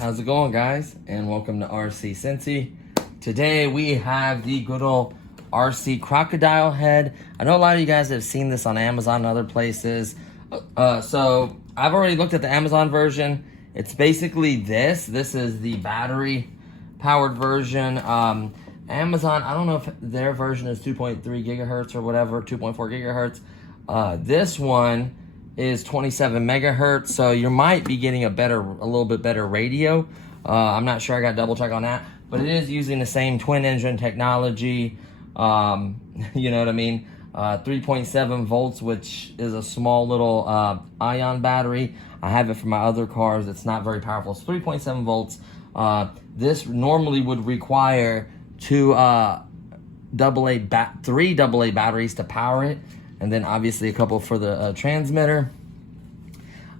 How's it going, guys? And welcome to RC Cincy. Today we have the good old RC Crocodile head. I know a lot of you guys have seen this on Amazon and other places. So I've already looked at the Amazon version. It's basically this. This is the battery powered version. Amazon, I don't know if their version is 2.3 gigahertz or whatever, 2.4 gigahertz. This one is 27 megahertz, so you might be getting a little bit better radio. I'm not sure, I got double check on that, but it is using the same twin engine technology. You know what I mean? 3.7 volts, which is a small little ion battery. I have it for my other cars. It's not very powerful. It's 3.7 volts. This normally would require three AA batteries to power it, and then obviously a couple for the transmitter.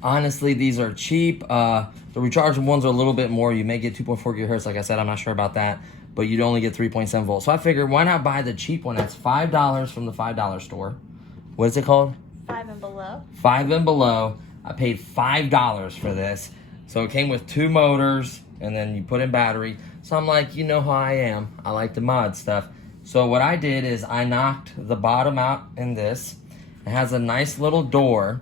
Honestly, these are cheap. The rechargeable ones are a little bit more. You may get 2.4 gigahertz, like I said. I'm not sure about that, but you'd only get 3.7 volts. So I figured, why not buy the cheap one? That's $5 from the $5 store. What is it called? Five and Below. Five and Below. I paid $5 for this. So it came with 2 motors, and then you put in battery. So I'm like, you know how I am. I like to mod stuff. So what I did is I knocked the bottom out in this. It has a nice little door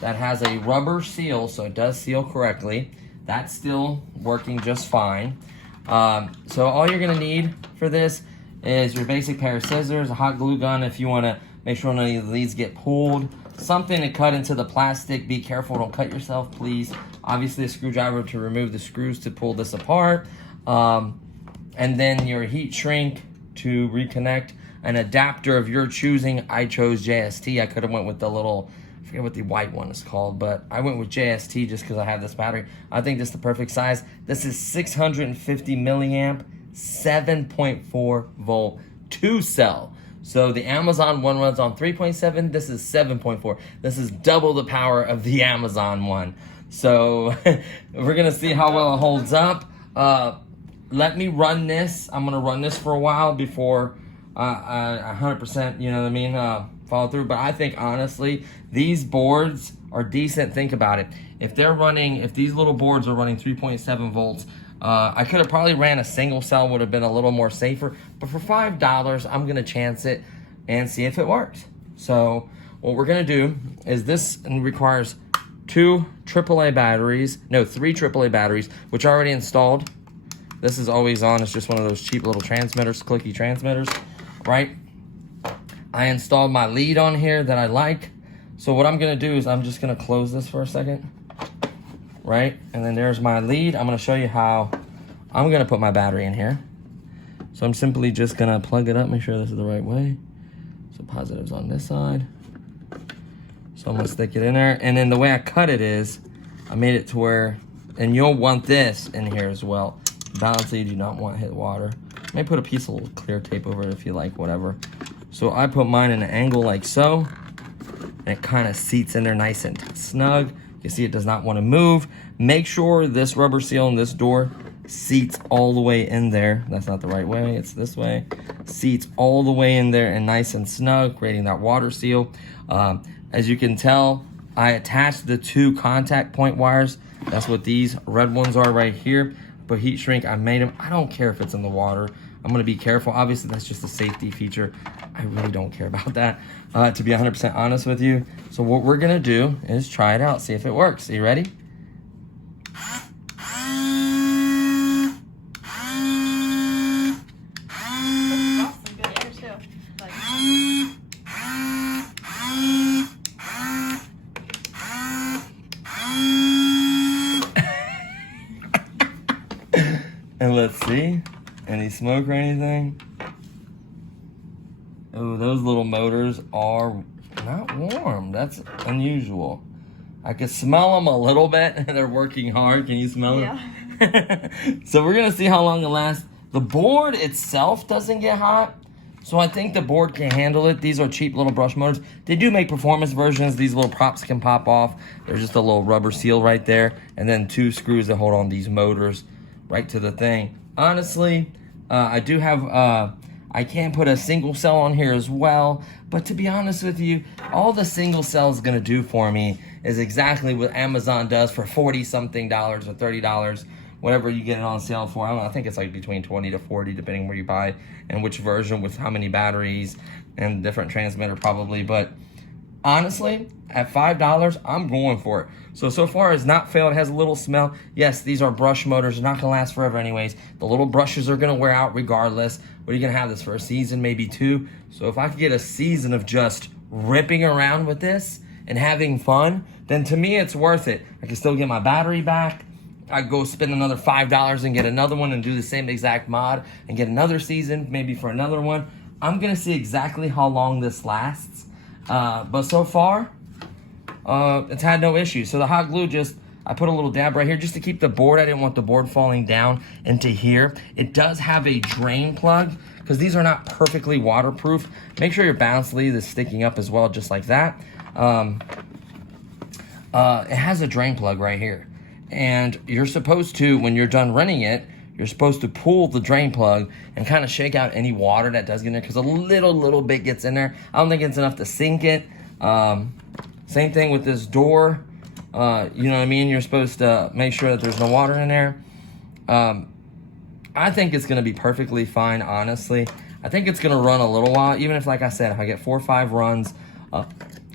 that has a rubber seal, so it does seal correctly. That's still working just fine. So all you're gonna need for this is your basic pair of scissors, a hot glue gun if you wanna make sure none of these get pulled, something to cut into the plastic. Be careful, don't cut yourself, please. Obviously a screwdriver to remove the screws to pull this apart. And then your heat shrink to reconnect, an adapter of your choosing. I chose JST. I could have went with the little, I forget what the white one is called, but I went with JST just because I have this battery. I think this is the perfect size. This is 650 milliamp, 7.4 volt, 2 cell. So the Amazon one runs on 3.7. This is 7.4. This is double the power of the Amazon one. So we're gonna see how well it holds up. Let me run this. I'm gonna run this for a while before I 100%, you know what I mean, follow through. But I think honestly, these boards are decent. Think about it. If these little boards are running 3.7 volts, I could have probably ran a single cell, would have been a little more safer. But for $5, I'm gonna chance it and see if it works. So what we're gonna do is this requires 3 AAA batteries, which are already installed. This is always on. It's just one of those cheap little transmitters, clicky transmitters, right? I installed my lead on here that I like. So what I'm gonna do is I'm just gonna close this for a second, right? And then there's my lead. I'm gonna show you how I'm gonna put my battery in here. So I'm simply just gonna plug it up, make sure this is the right way. So positive's on this side. So I'm gonna stick it in there. And then the way I cut it is, I made it to where, and you'll want this in here as well. Balance it, you do not want to hit water. I may put a piece of little clear tape over it if you like, whatever. So I put mine in an angle like so, and it kind of seats in there nice and snug. You see it does not want to move. Make sure this rubber seal in this door seats all the way in there. That's not the right way, it's this way. Seats all the way in there and nice and snug, creating that water seal. As you can tell, I attached the 2 contact point wires. That's what these red ones are right here. But heat shrink, I made them. I don't care if it's in the water. I'm gonna be careful. Obviously, that's just a safety feature. I really don't care about that, to be 100% honest with you. So what we're gonna do is try it out, see if it works. Are you ready? And let's see, any smoke or anything? Oh, those little motors are not warm. That's unusual. I can smell them a little bit. They're working hard. Can you smell them? Yeah. So we're going to see how long it lasts. The board itself doesn't get hot, so I think the board can handle it. These are cheap little brush motors. They do make performance versions. These little props can pop off. There's just a little rubber seal right there, and then 2 screws that hold on these motors right to the thing. Honestly, I do have... I can put a single cell on here as well, but to be honest with you, all the single cell is gonna do for me is exactly what Amazon does for 40-something dollars or $30, whatever you get it on sale for. I don't know, I think it's like between 20 to 40, depending where you buy and which version with how many batteries and different transmitter probably, but honestly, at $5, I'm going for it. So far it's not failed. It has a little smell. Yes, these are brush motors. They're not gonna last forever anyways. The little brushes are gonna wear out regardless. What are you gonna have this for, a season, maybe 2? So if I could get a season of just ripping around with this and having fun, then to me it's worth it. I can still get my battery back. I go spend another $5 and get another one and do the same exact mod and get another season, maybe for another one. I'm gonna see exactly how long this lasts. But so far, it's had no issues. So the hot glue, I put a little dab right here just to keep the board. I didn't want the board falling down into here. It does have a drain plug because these are not perfectly waterproof. Make sure your bounce lead is sticking up as well, just like that. It has a drain plug right here. And you're supposed to, when you're done running it, you're supposed to pull the drain plug and kind of shake out any water that does get in there because a little bit gets in there. I don't think it's enough to sink it. Same thing with this door. You know what I mean? You're supposed to make sure that there's no water in there. I think it's going to be perfectly fine, honestly. I think it's going to run a little while, even if, like I said, if I get 4 or 5 runs. I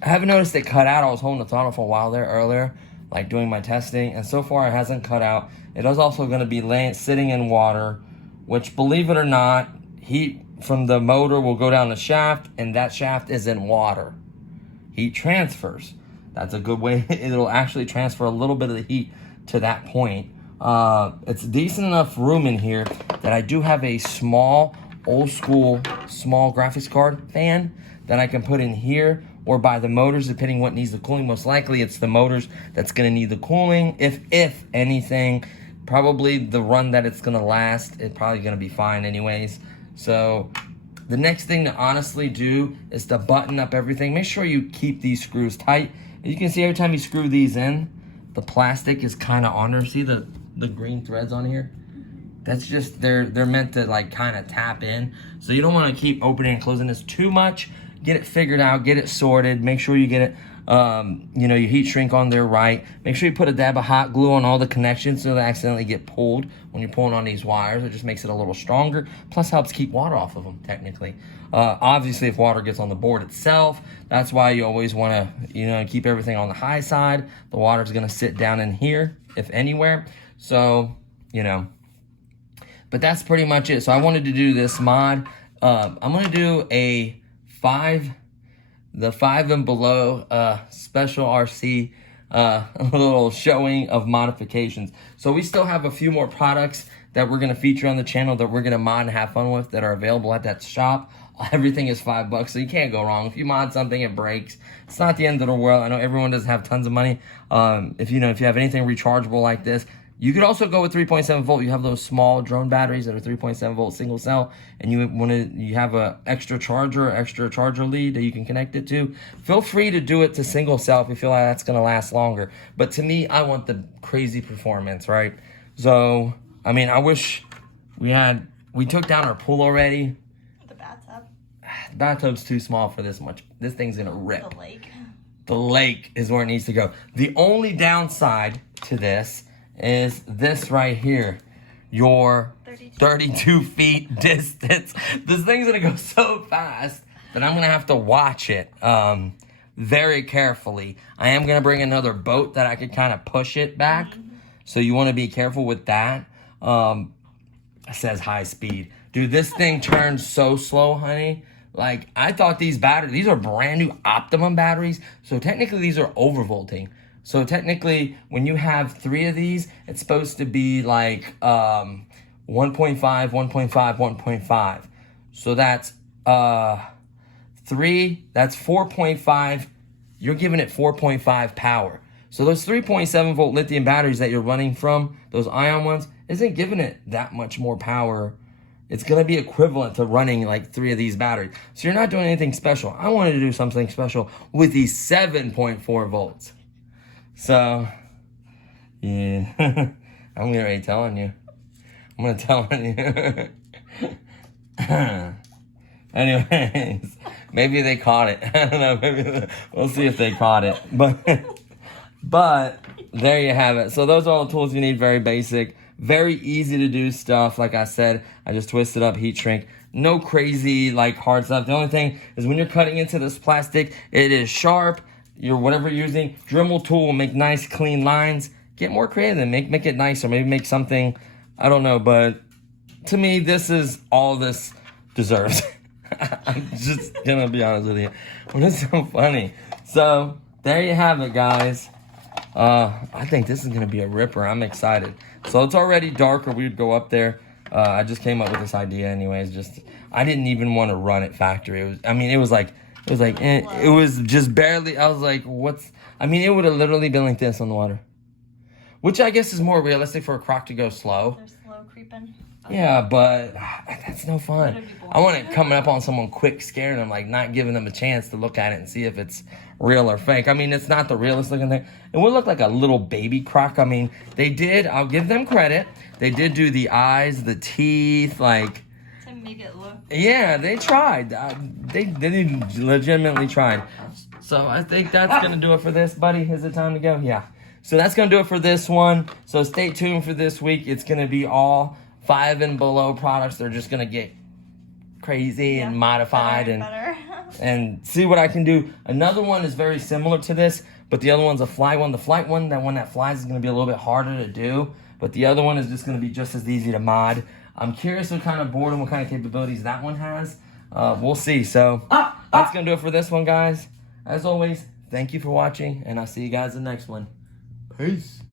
haven't noticed it cut out. I was holding the throttle for a while there earlier, like doing my testing, and so far it hasn't cut out. It is also going to be sitting in water, which, believe it or not, heat from the motor will go down the shaft, and that shaft is in water. Heat transfers. That's a good way. It'll actually transfer a little bit of the heat to that point. It's decent enough room in here that I do have a small, old school, small graphics card fan that I can put in here or by the motors, depending what needs the cooling. Most likely it's the motors that's going to need the cooling. If anything, probably the run that it's going to last, it's probably going to be fine anyways. So the next thing to honestly do is to button up everything. Make sure you keep these screws tight. You can see every time you screw these in, the plastic is kind of on there. See the green threads on here? That's just, they're meant to like kind of tap in. So you don't want to keep opening and closing this too much. Get it figured out, get it sorted. Make sure you get it, you know, your heat shrink on there right. Make sure you put a dab of hot glue on all the connections so they accidentally get pulled when you're pulling on these wires. It just makes it a little stronger, plus helps keep water off of them, technically. Obviously, if water gets on the board itself, that's why you always want to, you know, keep everything on the high side. The water's going to sit down in here, if anywhere. So, you know, but that's pretty much it. So I wanted to do this mod. I'm going to do the 5 and below special RC little showing of modifications. So we still have a few more products that we're going to feature on the channel that we're going to mod and have fun with that are available at that shop. Everything is $5, so you can't go wrong. If you mod something, it breaks. It's not the end of the world. I know everyone doesn't have tons of money. If you have anything rechargeable like this, you could also go with 3.7 volt. You have those small drone batteries that are 3.7 volt single cell, and you have a extra charger lead that you can connect it to. Feel free to do it to single cell if you feel like that's gonna last longer. But to me, I want the crazy performance, right? So, I mean, I wish we took down our pool already. The bathtub. The bathtub's too small for this much. This thing's gonna rip. The lake. The lake is where it needs to go. The only downside to this is this right here, your 32 feet distance. This thing's gonna go so fast that I'm gonna have to watch it very carefully. I am gonna bring another boat that I could kind of push it back. So you wanna be careful with that. It says high speed. Dude, this thing turns so slow, honey. Like, I thought these are brand new Optimum batteries. So technically these are overvolting. So technically, when you have 3 of these, it's supposed to be like 1.5, 1.5, 1.5. So that's 3, that's 4.5. You're giving it 4.5 power. So those 3.7 volt lithium batteries that you're running from, those ion ones, isn't giving it that much more power. It's going to be equivalent to running like 3 of these batteries. So you're not doing anything special. I wanted to do something special with these 7.4 volts. So, yeah, I'm already telling you. I'm going to tell you. Anyways, maybe they caught it. I don't know. Maybe we'll see if they caught it. But there you have it. So those are all the tools you need. Very basic, very easy to do stuff. Like I said, I just twisted up, heat shrink. No crazy like hard stuff. The only thing is when you're cutting into this plastic, it is sharp. Whatever you're using, Dremel tool will make nice clean lines. Get more creative and make it nicer. Maybe make something, I don't know. But to me, this is all this deserves. I'm just gonna be honest with you. It's so funny. So there you have it, guys. I think this is gonna be a ripper. I'm excited. So it's already darker. We would go up there. I just came up with this idea, anyways. I didn't even want to run it factory. It was just barely. I was like, it would have literally been like this on the water, which I guess is more realistic for a croc to go slow. They're slow creeping. Yeah, but that's no fun. I want it coming up on someone quick, scaring them, like not giving them a chance to look at it and see if it's real or fake. It's not the realest looking thing. It would look like a little baby croc. They did, I'll give them credit. They did do the eyes, the teeth, like. To make it look. Yeah, they tried. They legitimately tried. So I think that's going to do it for this, buddy. Is it time to go? Yeah. So that's going to do it for this one. So stay tuned for this week. It's going to be all 5 and below products. They're just going to get crazy and modified better. and see what I can do. Another one is very similar to this, but the other one's a fly one. The flight one, that one that flies, is going to be a little bit harder to do, but the other one is just going to be just as easy to mod. I'm curious what kind of board and what kind of capabilities that one has. We'll see. So that's going to do it for this one, guys. As always, thank you for watching, and I'll see you guys in the next one. Peace.